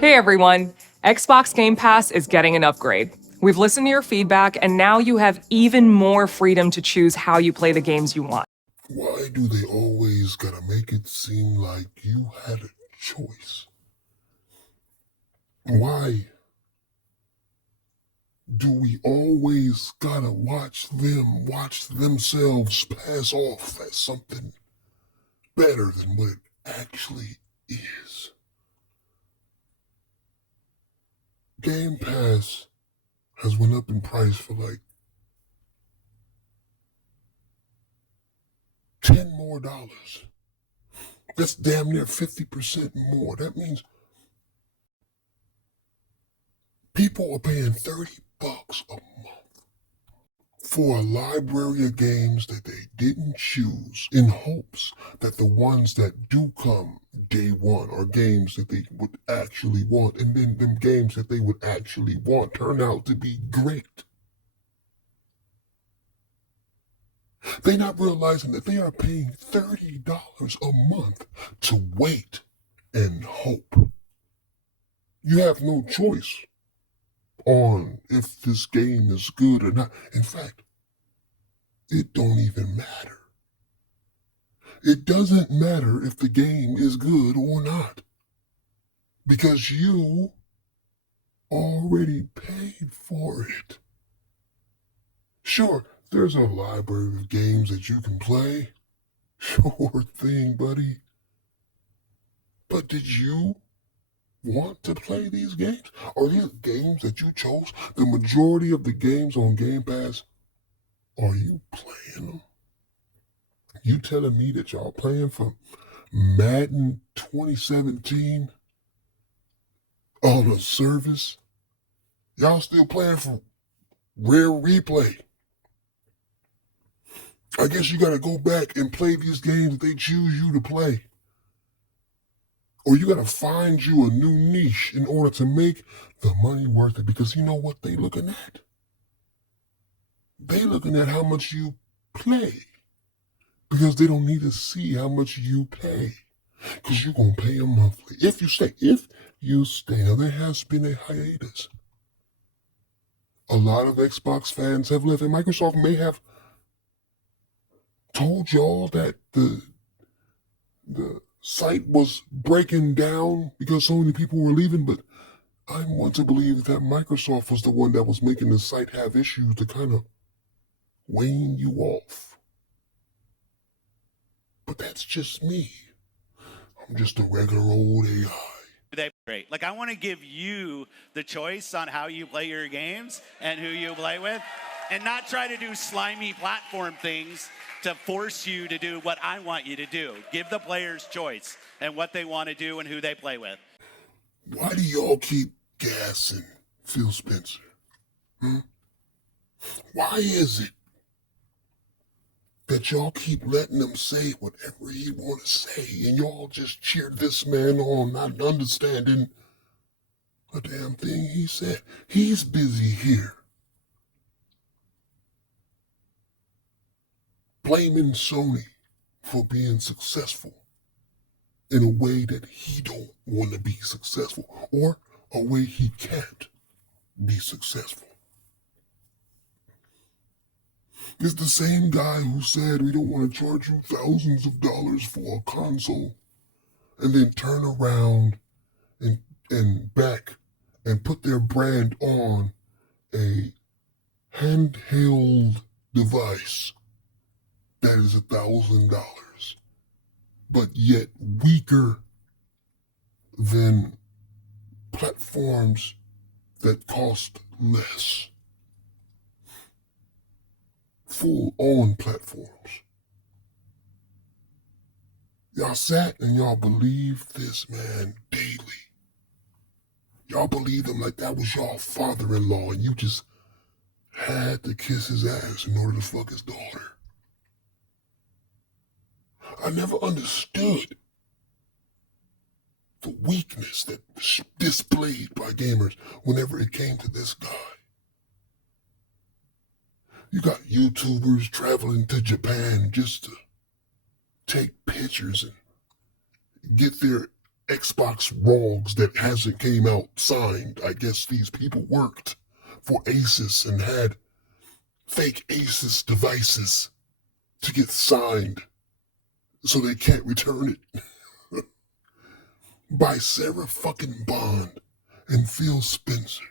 Hey everyone, Xbox Game Pass is getting an upgrade. We've listened to your feedback, and now you have even more freedom to choose how you play the games you want. Why do they always gotta make it seem like you had a choice? Why do we always gotta watch themselves pass off as something better than what it actually is? Game Pass has went up in price for like $10 more. That's damn near 50% more. That means people are paying $30 a month for a library of games that they didn't choose, in hopes that the ones that do come day one are games that they would actually want, and then them games that they would actually want turn out to be great. They're not realizing that they are paying $30 a month to wait and hope. You have no choice on if this game is good or not. In fact, it don't even matter. It doesn't matter if the game is good or not, because you already paid for it. Sure, there's a library of games that you can play. Sure thing, buddy. But did you want to play these games? Are these games that you chose? The majority of the games on Game Pass, are you playing them? You telling me that y'all playing for Madden 2017 on a service? Y'all still playing for Rare Replay? I guess you gotta go back and play these games that they choose you to play. Or you gotta find you a new niche in order to make the money worth it. Because you know what they looking at? They looking at how much you play. Because they don't need to see how much you pay. Because you're gonna pay them monthly. If you stay. Now there has been a hiatus. A lot of Xbox fans have left, and Microsoft may have told y'all that the site was breaking down because so many people were leaving, but I want to believe that Microsoft was the one that was making the site have issues to kind of wane you off. But that's just me. I'm just a regular old AI. They great. Like, I want to give you the choice on how you play your games and who you play with, and not try to do slimy platform things to force you to do what I want you to do. Give the players choice and what they want to do and who they play with. Why do y'all keep gassing Phil Spencer? Why is it that y'all keep letting him say whatever he want to say, and y'all just cheer this man on, not understanding a damn thing he said? He's busy here blaming Sony for being successful in a way that he don't want to be successful, or a way he can't be successful. It's the same guy who said we don't want to charge you thousands of dollars for a console, and then turn around and back and put their brand on a handheld device that is $1,000, but yet weaker than platforms that cost less. Full-on platforms. Y'all sat and y'all believed this man daily. Y'all believed him like that was y'all father-in-law, and you just had to kiss his ass in order to fuck his daughter. I never understood the weakness that was displayed by gamers whenever it came to this guy. You got YouTubers traveling to Japan just to take pictures and get their Xbox ROGs that hasn't came out signed. I guess these people worked for Asus and had fake Asus devices to get signed so they can't return it. By Sarah fucking Bond and Phil Spencer.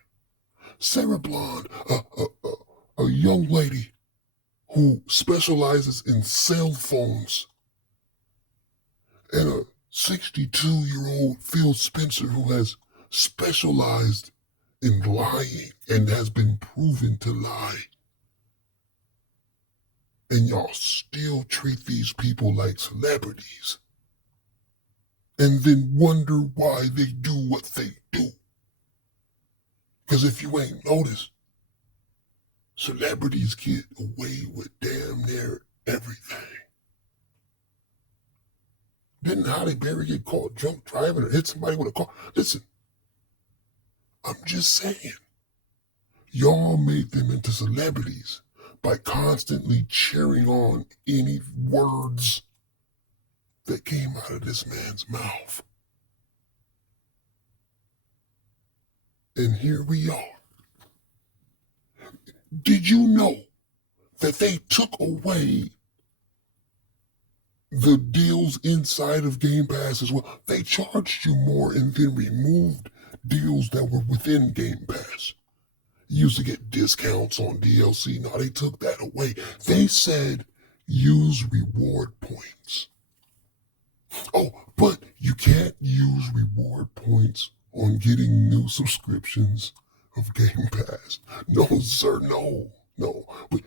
Sarah Blonde, a young lady who specializes in cell phones, and a 62-year-old Phil Spencer who has specialized in lying and has been proven to lie. And y'all still treat these people like celebrities and then wonder why they do what they do. Because if you ain't noticed, celebrities get away with damn near everything. Didn't Halle Berry get caught drunk driving or hit somebody with a car? Listen, I'm just saying, y'all made them into celebrities by constantly cheering on any words that came out of this man's mouth. And here we are. Did you know that they took away the deals inside of Game Pass as well? They charged you more and then removed deals that were within Game Pass. You used to get discounts on DLC. Now they took that away. They said use reward points. Oh, but you can't use reward points on getting new subscriptions of Game Pass. No, sir, no. But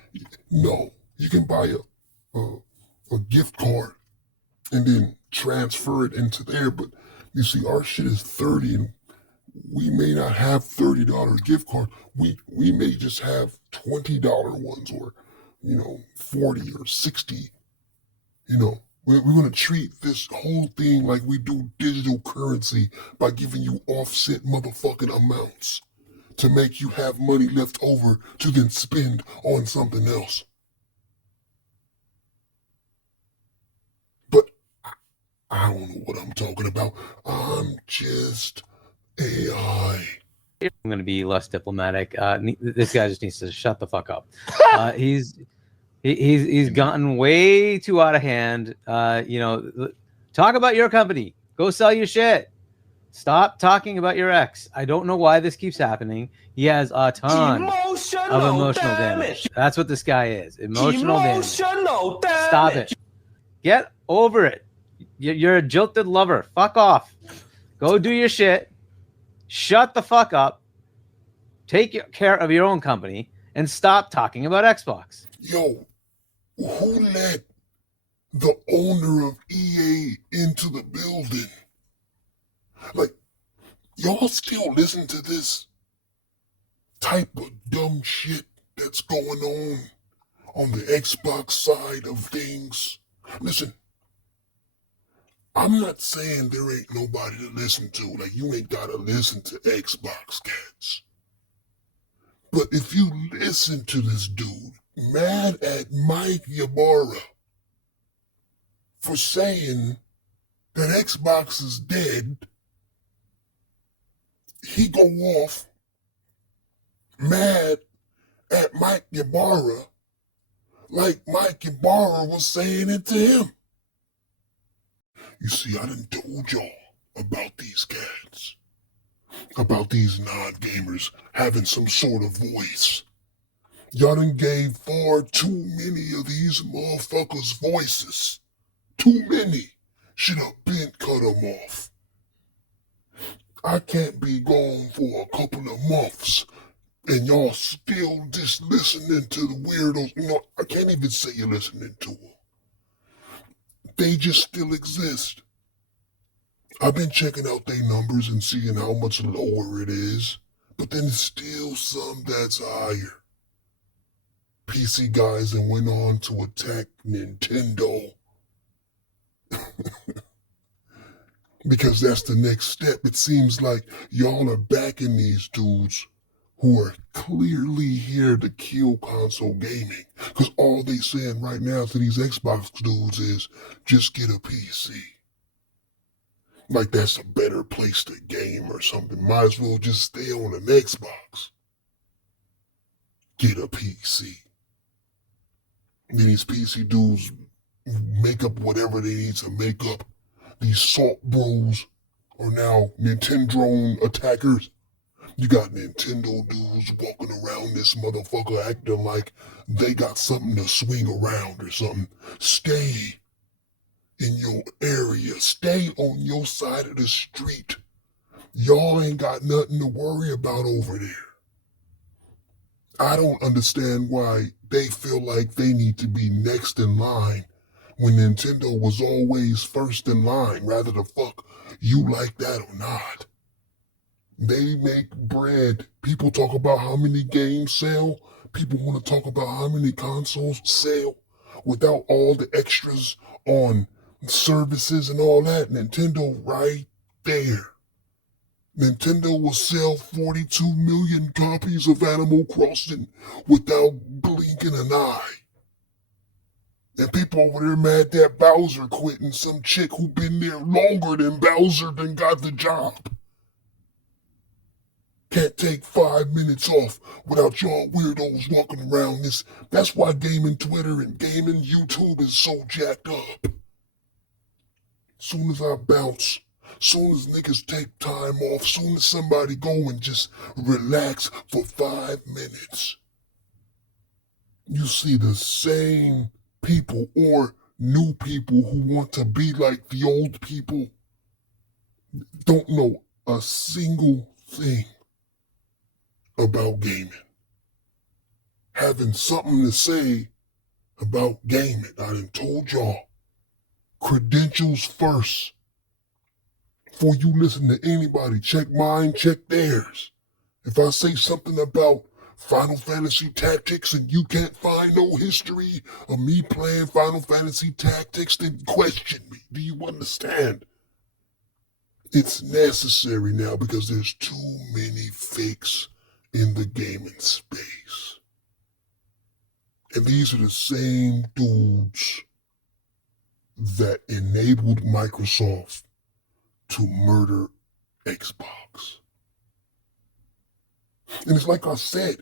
no, you can buy a gift card and then transfer it into there. But you see, our shit is $30, and we may not have $30 gift card. We may just have $20 ones, or $40 or $60. We're going to treat this whole thing like we do digital currency by giving you offset motherfucking amounts to make you have money left over to then spend on something else. But I don't know what I'm talking about. I'm just AI. I'm going to be less diplomatic. This guy just needs to shut the fuck up. He's gotten way too out of hand. Talk about your company. Go sell your shit. Stop talking about your ex. I don't know why this keeps happening. He has a ton of emotional damage. That's what this guy is. Emotional damage. Stop it. Get over it. You're a jilted lover. Fuck off. Go do your shit. Shut the fuck up. Take care of your own company and stop talking about Xbox. Yo, who let the owner of EA into the building? Like, y'all still listen to this type of dumb shit that's going on the Xbox side of things? Listen, I'm not saying there ain't nobody to listen to. Like, you ain't gotta listen to Xbox cats. But if you listen to this dude mad at Mike Ybarra for saying that Xbox is dead, he go off mad at Mike Ybarra like Mike Ybarra was saying it to him. You see, I done told y'all about these cats, about these non-gamers having some sort of voice. Y'all done gave far too many of these motherfuckers voices. Too many. Should have been cut them off. I can't be gone for a couple of months and y'all still just listening to the weirdos. I can't even say you're listening to them. They just still exist. I've been checking out their numbers and seeing how much lower it is, but then it's still some that's higher. PC guys that went on to attack Nintendo. Because that's the next step. It seems like y'all are backing these dudes who are clearly here to kill console gaming. Because all they saying right now to these Xbox dudes is, just get a PC. Like that's a better place to game or something. Might as well just stay on an Xbox. Get a PC. Then these PC dudes make up whatever they need to make up. These salt bros are now Nintendo attackers. You got Nintendo dudes walking around this motherfucker acting like they got something to swing around or something. Stay in your area. Stay on your side of the street. Y'all ain't got nothing to worry about over there. I don't understand why they feel like they need to be next in line when Nintendo was always first in line, rather the fuck you like that or not. They make bread. People talk about how many games sell. People want to talk about how many consoles sell without all the extras on services and all that. Nintendo right there. Nintendo will sell 42 million copies of Animal Crossing without blinking an eye. And people over there mad that Bowser quit and some chick who been there longer than Bowser done got the job. Can't take 5 minutes off without y'all weirdos walking around this. That's why gaming Twitter and gaming YouTube is so jacked up. Soon as I bounce, soon as niggas take time off, soon as somebody go and just relax for 5 minutes, you see the same people or new people who want to be like the old people don't know a single thing about gaming. Having something to say about gaming. I done told y'all. Credentials first. Before you listen to anybody, check mine, check theirs. If I say something about Final Fantasy Tactics and you can't find no history of me playing Final Fantasy Tactics, then question me. Do you understand? It's necessary now because there's too many fakes in the gaming space. And these are the same dudes that enabled Microsoft to murder Xbox. And it's like I said,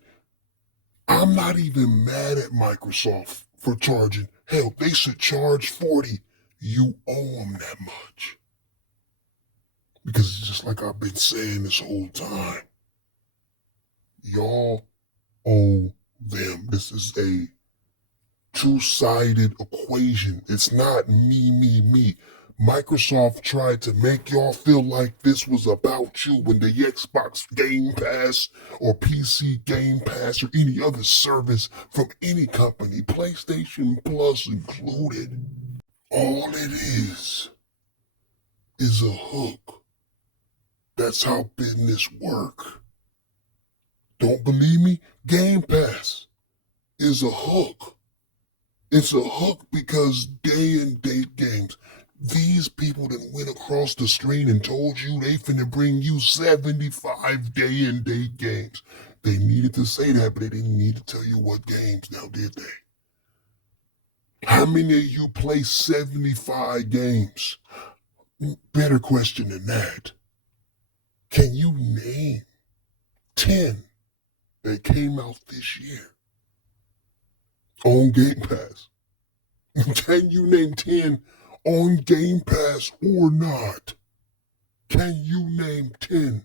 I'm not even mad at Microsoft for charging. Hell, they should charge 40. You owe them that much. Because it's just like I've been saying this whole time. Y'all owe them. This is a two-sided equation. It's not me. Microsoft tried to make y'all feel like this was about you when the Xbox Game Pass or PC Game Pass or any other service from any company, PlayStation Plus included, all it is a hook. That's how business work. Don't believe me? Game Pass is a hook. It's a hook because day and date games. These people that went across the screen and told you they finna bring you 75 day and date games. They needed to say that, but they didn't need to tell you what games now, did they? How many of you play 75 games? Better question than that. Can you name 10 that came out this year on Game Pass? Can you name 10 on Game Pass or not? Can you name 10?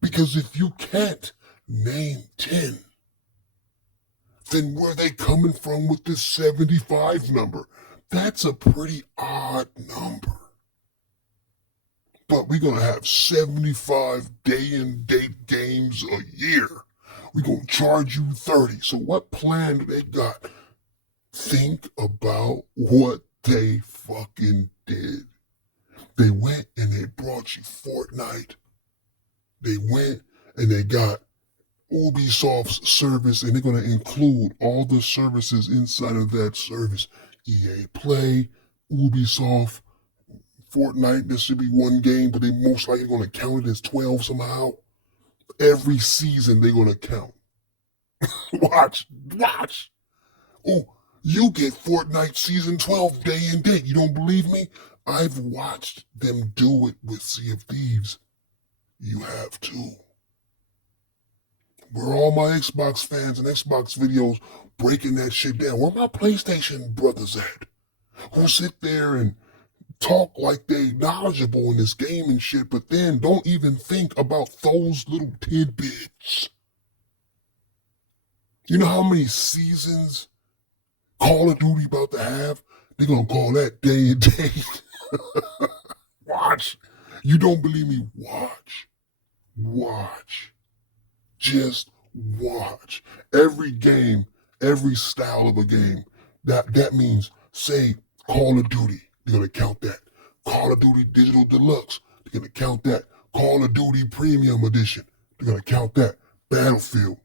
Because if you can't name 10, then where are they coming from with this 75 number? That's a pretty odd number. But we're going to have 75 day and date games a year. We're going to charge you 30. So what plan do they got? Think about what they fucking did. They went and they brought you Fortnite. They went and they got Ubisoft's service, and they're going to include all the services inside of that service. EA Play, Ubisoft, Fortnite. This should be one game, but they most likely going to count it as 12 somehow. Every season they're going to count. Watch. Oh, you get Fortnite Season 12 day and date. You don't believe me? I've watched them do it with Sea of Thieves. You have too. Where all my Xbox fans and Xbox videos breaking that shit down? Where my PlayStation brothers at? Who sit there and talk like they knowledgeable in this game and shit, but then don't even think about those little tidbits. You know how many seasons Call of Duty about to have? They're gonna call that day and date. Watch. You don't believe me? Watch. Watch. Just watch. Every game, every style of a game, that means, say, Call of Duty, they're gonna count that. Call of Duty Digital Deluxe, they're gonna count that. Call of Duty Premium Edition, they're gonna count that. Battlefield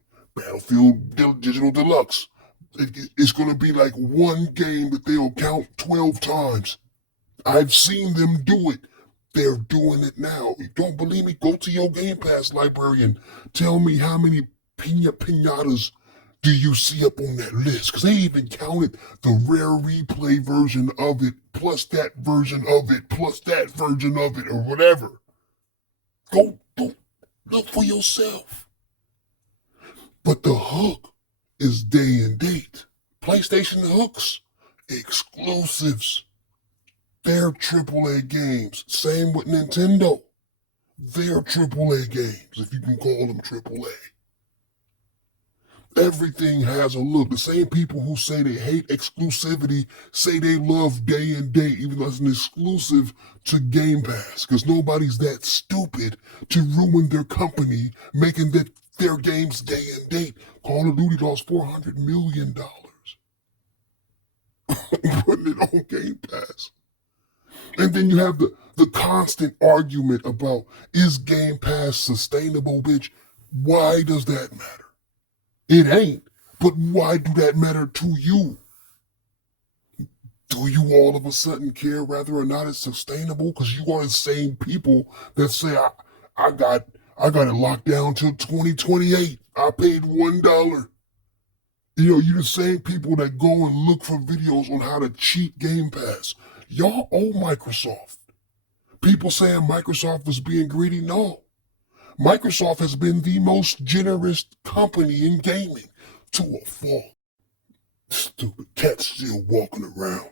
Digital Deluxe. It's gonna be like one game that they'll count 12 times. I've seen them do it. They're doing it now. You don't believe me? Go to your Game Pass library and tell me how many pinatas do you see up on that list? Because they even counted the rare replay version of it, plus that version of it, plus that version of it, or whatever. Go look for yourself. But the hook is day and date. PlayStation hooks, exclusives. They're AAA games. Same with Nintendo. They're AAA games, if you can call them AAA. Everything has a look. The same people who say they hate exclusivity say they love day and date, even though it's an exclusive to Game Pass, because nobody's that stupid to ruin their company making their games day and date. Call of Duty lost $400 million putting it on Game Pass. And then you have the constant argument about, is Game Pass sustainable, bitch? Why does that matter? It ain't, but why do that matter to you? Do you all of a sudden care whether or not it's sustainable? Because you are the same people that say, I got it locked down till 2028. I paid $1. You know, you're the same people that go and look for videos on how to cheat Game Pass. Y'all owe Microsoft. People saying Microsoft was being greedy. No. Microsoft has been the most generous company in gaming to a fault. Stupid cats still walking around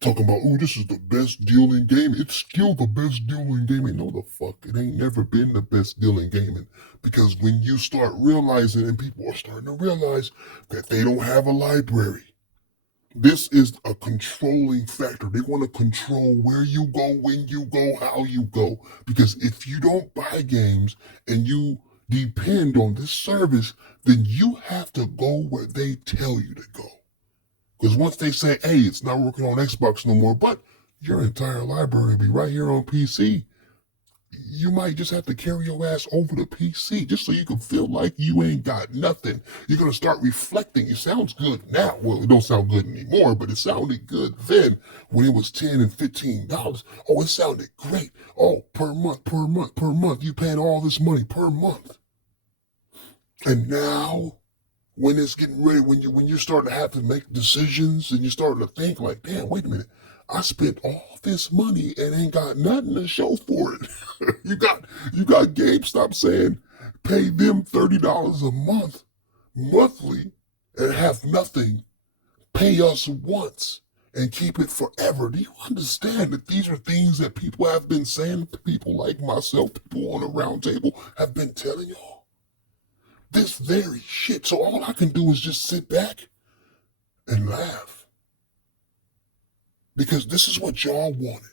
talking about, oh, this is the best deal in gaming. It's still the best deal in gaming. No, the fuck. It ain't never been the best deal in gaming. Because when you start realizing, and people are starting to realize that they don't have a library, this is a controlling factor. They want to control where you go, when you go, how you go. Because if you don't buy games and you depend on this service, then you have to go where they tell you to go. Because once they say, hey, it's not working on Xbox no more, but your entire library will be right here on PC, you might just have to carry your ass over to PC just so you can feel like you ain't got nothing. You're going to start reflecting. It sounds good now. Well, it don't sound good anymore, but it sounded good then when it was $10 and $15. Oh, it sounded great. Oh, per month. You paying all this money per month. And now, when it's getting ready, when you're starting to have to make decisions and you're starting to think like, damn, wait a minute. I spent all this money and ain't got nothing to show for it. you got GameStop saying pay them $30 a month monthly and have nothing. Pay us once and keep it forever. Do you understand that these are things that people have been saying to people like myself, people on a round table have been telling y'all? This very shit. So all I can do is just sit back and laugh. Because this is what y'all wanted.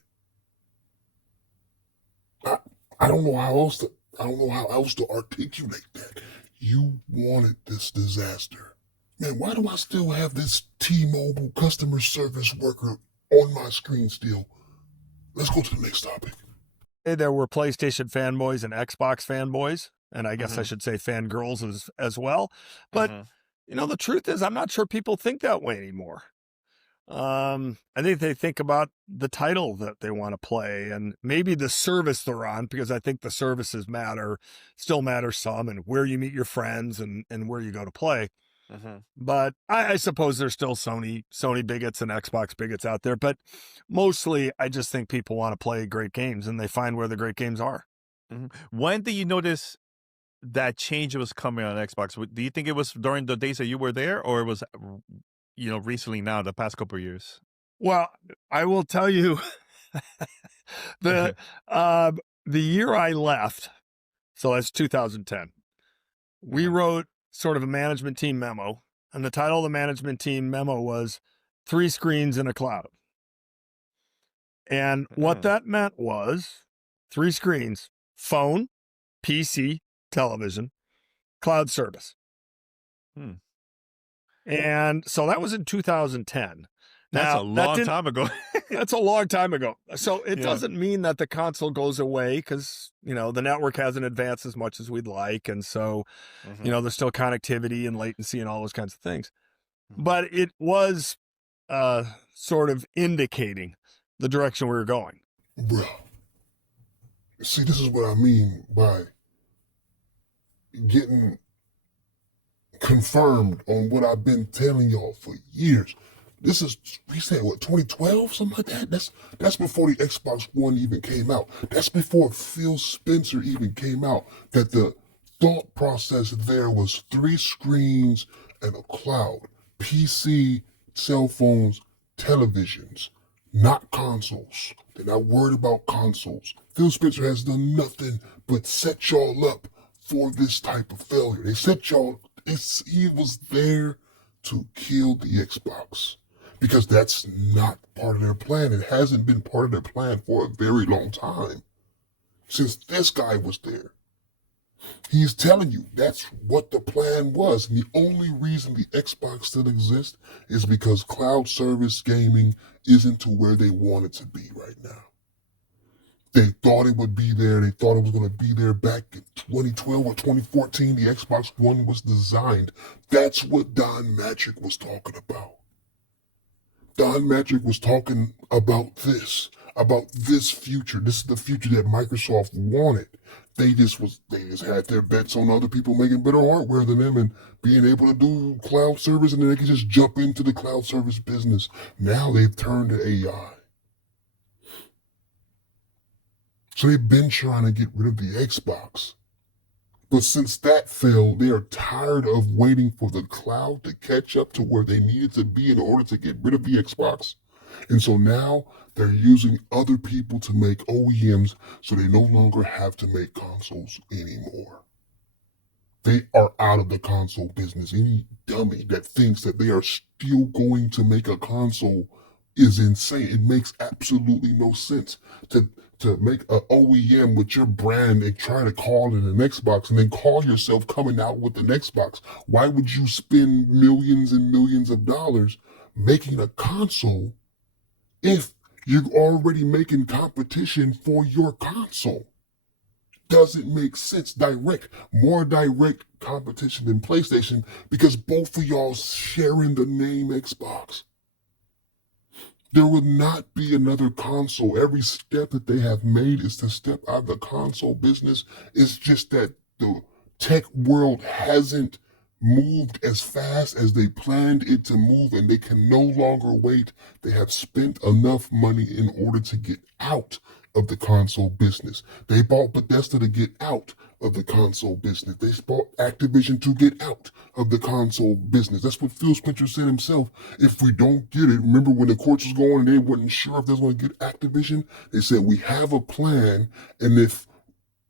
I don't know how else to articulate that. You wanted this disaster. Man, why do I still have this T-Mobile customer service worker on my screen still? Let's go to the next topic. There were PlayStation fanboys and Xbox fanboys, and I guess I should say fangirls as well. But, you know, the truth is, I'm not sure people think that way anymore. I think they think about the title that they want to play and maybe the service they're on, because I think the services still matter some, and where you meet your friends and where you go to play. But I suppose there's still Sony bigots and Xbox bigots out there. But mostly, I just think people want to play great games, and they find where the great games are. When did you notice that change was coming on Xbox? Do you think it was during the days that you were there, or it was, recently now, the past couple of years? Well, I will tell you, the year I left, so that's 2010, we wrote sort of a management team memo, and the title of the management team memo was 3 Screens in a Cloud. And what that meant was 3 screens: phone, PC, television, cloud service. And so that was in 2010. That's Now, a long time ago. That's a long time ago. So it doesn't mean that the console goes away, because, the network hasn't advanced as much as we'd like. And so, there's still connectivity and latency and all those kinds of things. But it was sort of indicating the direction we were going. Bro, see, this is what I mean by getting confirmed on what I've been telling y'all for years. This is, we said, 2012, something like that? That's before the Xbox One even came out. That's before Phil Spencer even came out, that the thought process there was 3 screens and a cloud. PC, cell phones, televisions, not consoles. They're not worried about consoles. Phil Spencer has done nothing but set y'all up for this type of failure. They set y'all, he was there to kill the Xbox, because that's not part of their plan. It hasn't been part of their plan for a very long time, since this guy was there. He's telling you that's what the plan was. And the only reason the Xbox still exists is because cloud service gaming isn't to where they want it to be right now. They thought it would be there. They thought it was going to be there back in 2012 or 2014. The Xbox One was designed. That's what Don Matrick was talking about. Don Matrick was talking about this future. This is the future that Microsoft wanted. They just had their bets on other people making better hardware than them and being able to do cloud service, and then they could just jump into the cloud service business. Now they've turned to AI. So they've been trying to get rid of the Xbox. But since that failed, they are tired of waiting for the cloud to catch up to where they needed to be in order to get rid of the Xbox. And so now they're using other people to make OEMs, so they no longer have to make consoles anymore. They are out of the console business. Any dummy that thinks that they are still going to make a console is insane. It makes absolutely no sense to make an OEM with your brand and try to call it an Xbox and then call yourself coming out with an Xbox. Why would you spend millions and millions of dollars making a console if you're already making competition for your console? Doesn't make sense. More direct competition than PlayStation, because both of y'all sharing the name Xbox. There will not be another console. Every step that they have made is to step out of the console business. It's just that the tech world hasn't moved as fast as they planned it to move, and they can no longer wait. They have spent enough money in order to get out of the console business. They bought Bethesda to get out of the console business. They bought Activision to get out of the console business. That's what Phil Spencer said himself. If we don't get it, remember when the courts was going and they weren't sure if they was going to get Activision? They said, we have a plan, and if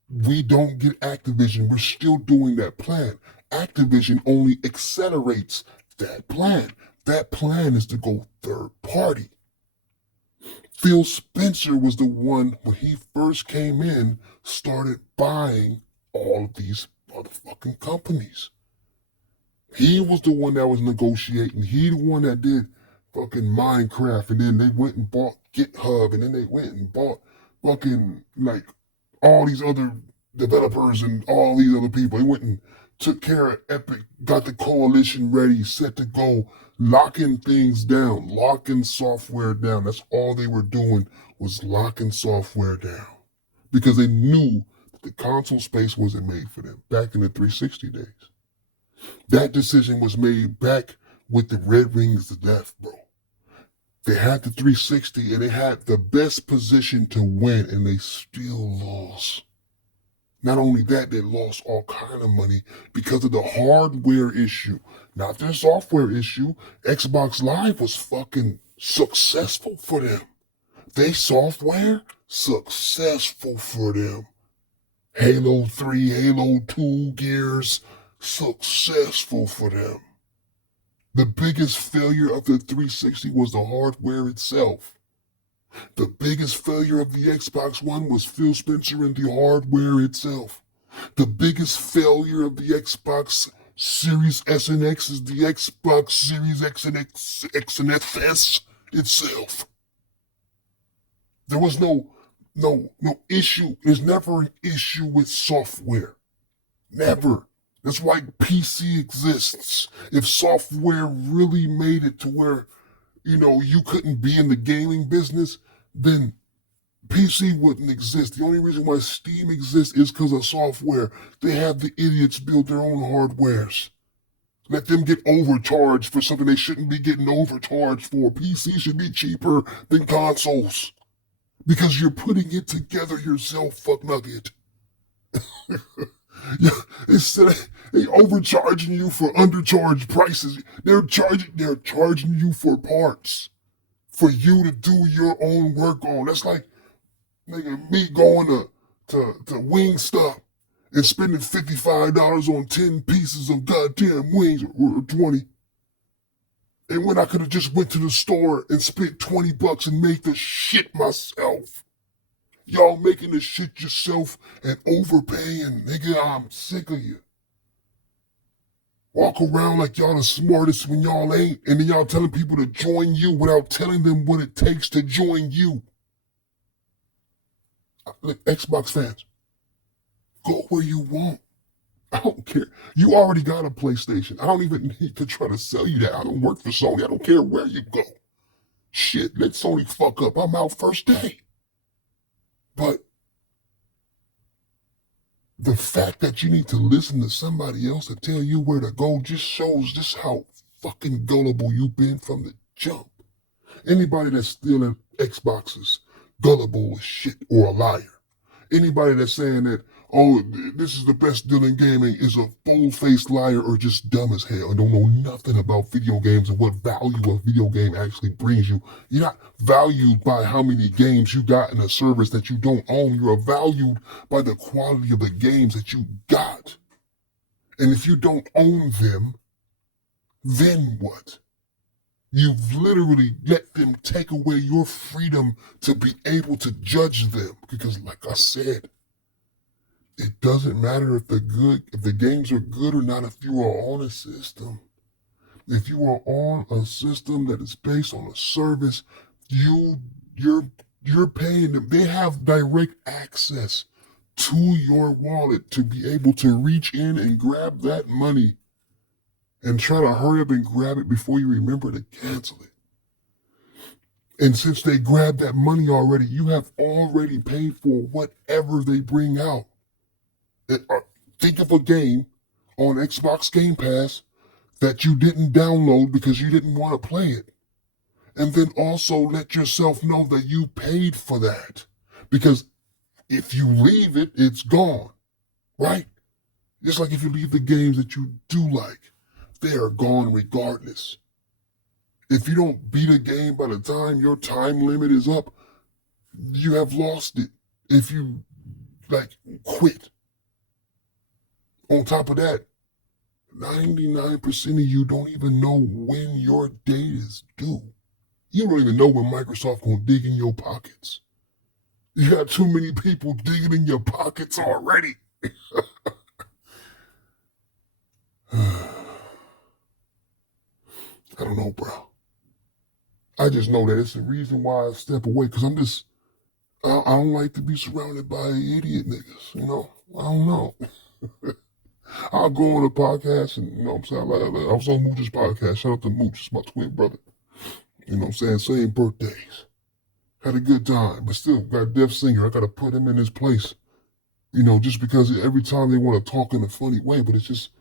we don't get Activision, we're still doing that plan. Activision only accelerates that plan. That plan is to go third party. Phil Spencer was the one, when he first came in, started buying all of these motherfucking companies. He was the one that was negotiating. He the one that did fucking Minecraft, and then they went and bought GitHub, and then they went and bought fucking, like, all these other developers and all these other people. They went and took care of Epic, got the coalition ready, set to go, locking things down, locking software down. That's all they were doing, was locking software down, because they knew that the console space wasn't made for them back in the 360 days. That decision was made back with the Red Rings to death, bro. They had the 360 and they had the best position to win, and they still lost. Not only that, they lost all kind of money because of the hardware issue, not their software issue. Xbox Live was fucking successful for them. They software, successful for them. Halo 3, Halo 2, Gears, successful for them. The biggest failure of the 360 was the hardware itself. The biggest failure of the Xbox One was Phil Spencer and the hardware itself. The biggest failure of the Xbox Series S and X is the Xbox Series X and S itself. There was no issue. There's never an issue with software. Never. That's why PC exists. If software really made it to where, you couldn't be in the gaming business, then PC wouldn't exist. The only reason why Steam exists is because of software. They have the idiots build their own hardwares. Let them get overcharged for something they shouldn't be getting overcharged for. PC should be cheaper than consoles. Because you're putting it together yourself, fuck nugget. Instead of they overcharging you for undercharged prices, they're charging you for parts for you to do your own work on. That's like me going to Wingstop and spending $55 on 10 pieces of goddamn wings or 20. And when I could have just went to the store and spent $20 and made the shit myself. Y'all making the shit yourself and overpaying. Nigga, I'm sick of you. Walk around like y'all the smartest when y'all ain't, and then y'all telling people to join you without telling them what it takes to join you. Look, Xbox fans, go where you want. I don't care. You already got a PlayStation. I don't even need to try to sell you that. I don't work for Sony. I don't care where you go. Shit, let Sony fuck up. I'm out first day. But the fact that you need to listen to somebody else to tell you where to go just shows just how fucking gullible you've been from the jump. Anybody that's stealing Xboxes, gullible as shit or a liar. Anybody that's saying that, oh, this is the best deal in gaming is a bold-faced liar or just dumb as hell and don't know nothing about video games and what value a video game actually brings you. You're not valued by how many games you got in a service that you don't own. You're valued by the quality of the games that you got. And if you don't own them, then what? You've literally let them take away your freedom to be able to judge them. Because like I said, it doesn't matter if the games are good or not if you are on a system. If you are on a system that is based on a service, you're paying them. They have direct access to your wallet to be able to reach in and grab that money and try to hurry up and grab it before you remember to cancel it. And since they grabbed that money already, you have already paid for whatever they bring out. Think of a game on Xbox Gamepass that you didn't download because you didn't want to play it. And then also let yourself know that you paid for that. Because if you leave it, it's gone, right? Just like if you leave the games that you do like, they are gone regardless. If you don't beat a game by the time your time limit is up, you have lost it. If you, quit. On top of that, 99% of you don't even know when your date is due. You don't even know when Microsoft gonna dig in your pockets. You got too many people digging in your pockets already. I don't know, bro. I just know that it's the reason why I step away, because I don't like to be surrounded by idiot niggas, I don't know. I'll go on a podcast and, I was on Mooch's podcast. Shout out to Mooch, it's my twin brother. Same birthdays. Had a good time, but still got Deaf Singer. I got to put him in his place. Just because every time they want to talk in a funny way, but it's just,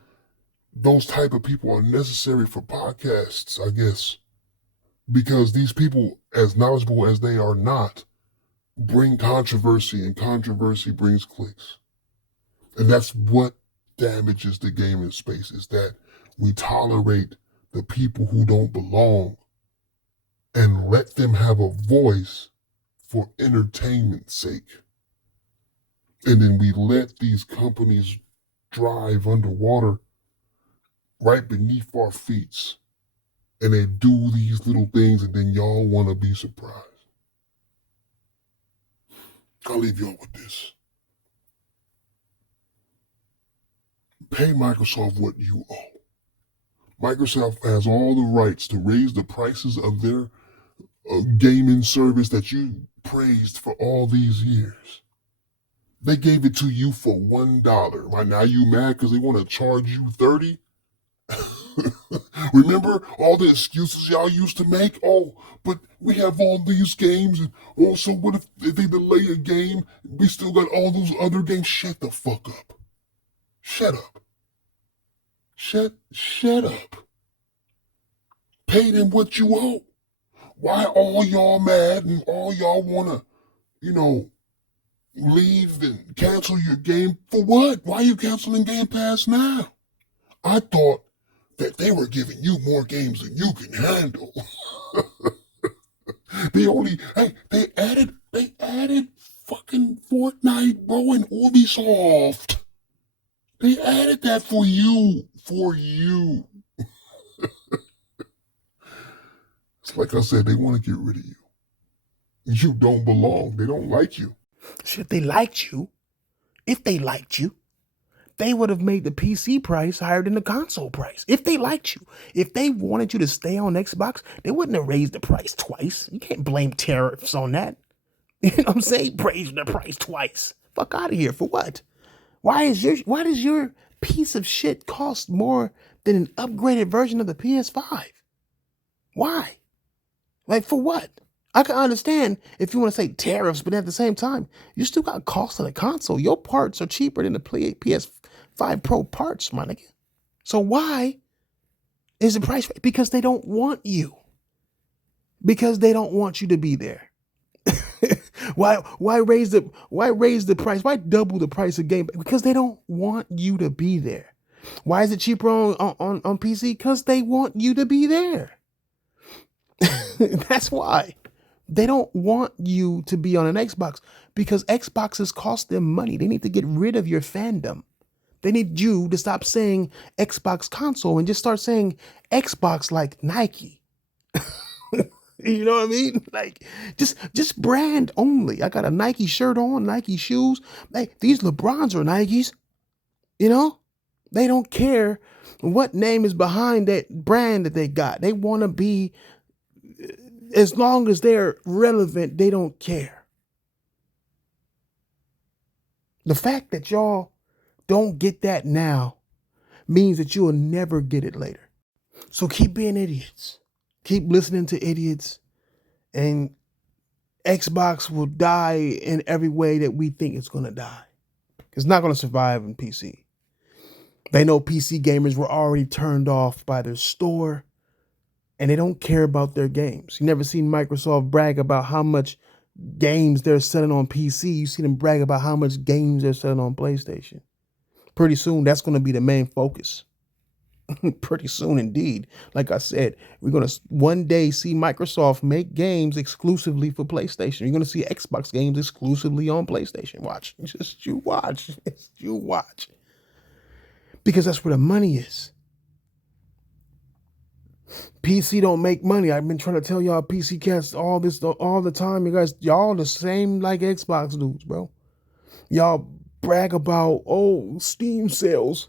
those type of people are necessary for podcasts, I guess. Because these people, as knowledgeable as they are not, bring controversy, and controversy brings clicks. And that's what damages the gaming space, is that we tolerate the people who don't belong and let them have a voice for entertainment's sake. And then we let these companies drive underwater right beneath our feet. And they do these little things, and then y'all want to be surprised. I'll leave y'all with this. Pay Microsoft what you owe. Microsoft has all the rights to raise the prices of their gaming service that you praised for all these years. They gave it to you for $1. Right now you mad because they want to charge you $30? Remember all the excuses y'all used to make? Oh, but we have all these games, and also what if they delay a game? We still got all those other games. Shut the fuck up. Shut up. Shut up. Pay them what you owe. Why all y'all mad and all y'all wanna, leave and cancel your game? For what? Why are you canceling Gamepass now? I thought that they were giving you more games than you can handle. They added fucking Fortnite, bro, and Ubisoft. They added that for you. It's like I said, they want to get rid of you. You don't belong. They don't like you. Shit, if they liked you, they would have made the PC price higher than the console price. If they liked you, if they wanted you to stay on Xbox, they wouldn't have raised the price twice. You can't blame tariffs on that. You know what I'm saying? Raise the price twice. Fuck out of here. For what? Why does your piece of shit cost more than an upgraded version of the PS5? Why? Like, for what? I can understand if you want to say tariffs, but at the same time, you still got cost of the console. Your parts are cheaper than the PS5 Pro parts, my nigga. So why is the price? Because they don't want you. Because they don't want you to be there. Why raise the price? Why double the price of game? Because they don't want you to be there. Why is it cheaper on PC? Because they want you to be there. That's why. They don't want you to be on an Xbox because Xboxes cost them money. They need to get rid of your fandom. They need you to stop saying Xbox console and just start saying Xbox like Nike. You know what I mean? Like, just brand only. I got a Nike shirt on, Nike shoes. Like, these LeBrons are Nikes. You know? They don't care what name is behind that brand that they got. They want to be, as long as they're relevant, they don't care. The fact that y'all don't get that now means that you will never get it later. So keep being idiots. Keep listening to idiots, and Xbox will die in every way that we think it's going to die. It's not going to survive in PC. They know PC gamers were already turned off by their store, and they don't care about their games. You never seen Microsoft brag about how much games they're selling on PC. You see them brag about how much games they're selling on PlayStation. Pretty soon, that's going to be the main focus. Pretty soon indeed. Like I said, we're going to one day see Microsoft make games exclusively for PlayStation. You're going to see Xbox games exclusively on PlayStation. Watch. Just you watch. You watch. Because that's where the money is. PC don't make money. I've been trying to tell y'all PC cats all the time. You guys, y'all the same like Xbox dudes, bro. Y'all brag about, Steam sales.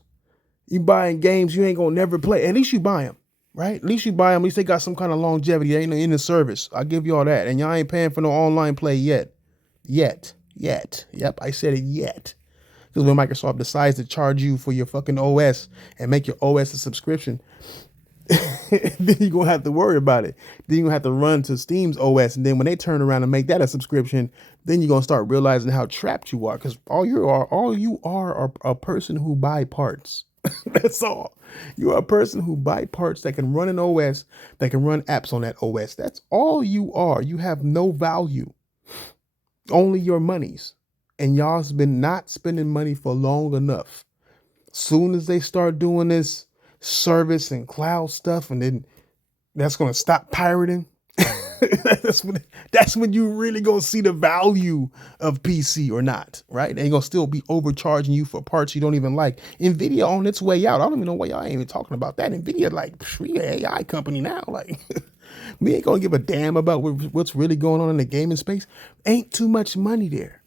You buying games you ain't gonna never play. At least you buy them, right? At least you buy them. At least they got some kind of longevity. They ain't in the service. I'll give y'all that. And y'all ain't paying for no online play yet. Yet. Yep, I said it yet. Because when Microsoft decides to charge you for your fucking OS and make your OS a subscription, then you're going to have to worry about it. Then you're going to have to run to Steam's OS. And then when they turn around and make that a subscription, then you're going to start realizing how trapped you are. Because all you are a person who buy parts. That's all. You're a person who buy parts that can run an OS, that can run apps on that OS. That's all you are. You have no value. Only your monies. And y'all's been not spending money for long enough. Soon as they start doing this service and cloud stuff, and then that's gonna stop pirating. that's when you really gonna see the value of PC or not, right? They gonna still be overcharging you for parts you don't even like. Nvidia on its way out. I don't even know why y'all ain't even talking about that. Nvidia, like, we an AI company now. Like, we ain't gonna give a damn about what's really going on in the gaming space. Ain't too much money there.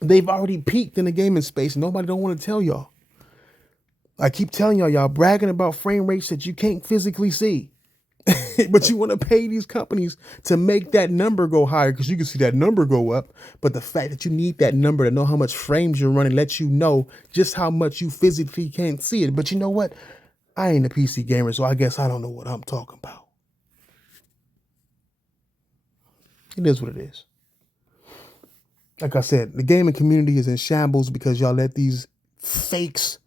They've already peaked in the gaming space. Nobody don't want to tell y'all. I keep telling y'all bragging about frame rates that you can't physically see. But you want to pay these companies to make that number go higher because you can see that number go up. But the fact that you need that number to know how much frames you're running lets you know just how much you physically can't see it. But you know what? I ain't a PC gamer, so I guess I don't know what I'm talking about. It is what it is. Like I said, the gaming community is in shambles because y'all let these fakes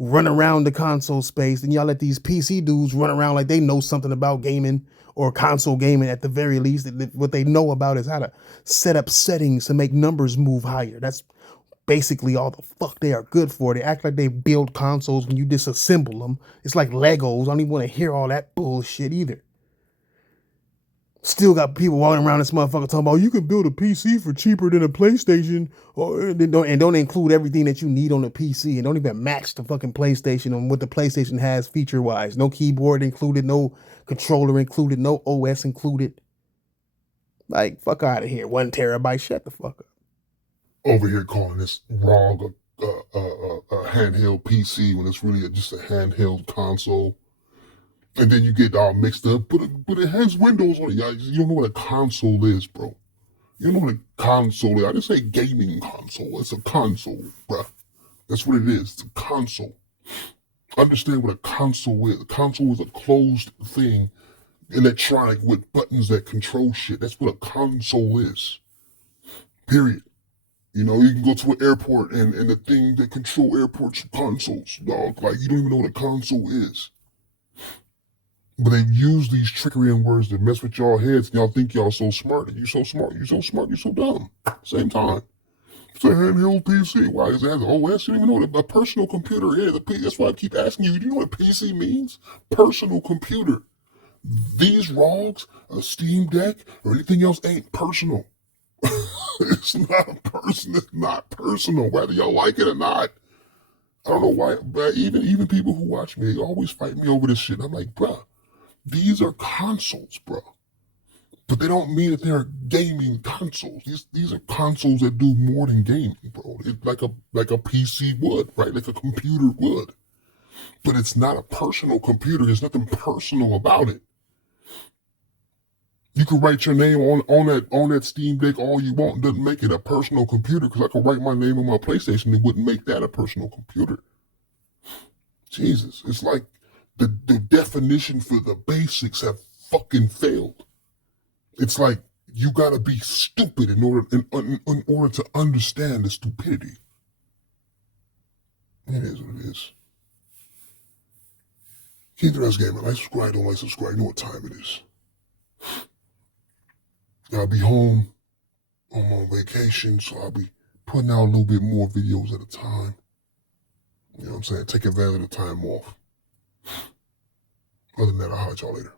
run around the console space, and y'all let these PC dudes run around like they know something about gaming or console gaming at the very least. What they know about is how to set up settings to make numbers move higher. That's basically all the fuck they are good for. They act like they build consoles when you disassemble them. It's like Legos. I don't even want to hear all that bullshit either. Still got people walking around this motherfucker talking about you can build a PC for cheaper than a PlayStation, and don't include everything that you need on a PC, and don't even match the fucking PlayStation on what the PlayStation has feature wise. No keyboard included, no controller included, no OS included. Like, fuck out of here. 1 terabyte. Shut the fuck up. Over here calling this wrong a handheld PC when it's really just a handheld console. And then you get all mixed up, but it has Windows on it. You don't know what a console is, bro. You don't know what a console is. I just say gaming console. It's a console, bro. That's what it is. It's a console. Understand what a console is. A console is a closed thing, electronic with buttons that control shit. That's what a console is. Period. You know, you can go to an airport and the thing that control airports are consoles, dog. Like, you don't even know what a console is. But they've used these trickery and words to mess with y'all heads, and y'all think y'all so smart. You so smart, you so smart, you so dumb. Same time. It's a handheld PC. Why? Because it has an OS. You don't even know what a personal computer is. That's why I keep asking you, do you know what PC means? Personal computer. These ROGs, a Steam Deck, or anything else ain't personal. It's not a person. It's not personal, whether y'all like it or not. I don't know why, but even people who watch me, they always fight me over this shit. I'm like, bruh. These are consoles, bro. But they don't mean that they're gaming consoles. These are consoles that do more than gaming, bro. It's like a PC would, right? Like a computer would. But it's not a personal computer. There's nothing personal about it. You can write your name on that Steam Deck all you want. It doesn't make it a personal computer, because I could write my name on my PlayStation. It wouldn't make that a personal computer. Jesus, it's like the definition for the basics have fucking failed. It's like you gotta be stupid in order to understand the stupidity. It is what it is. Keep the rest gaming. Like, subscribe, don't like, subscribe. You know what time it is. I'll be home on my vacation, so I'll be putting out a little bit more videos at a time. You know what I'm saying? Take advantage of the time off. Other than that, I'll holler at y'all later.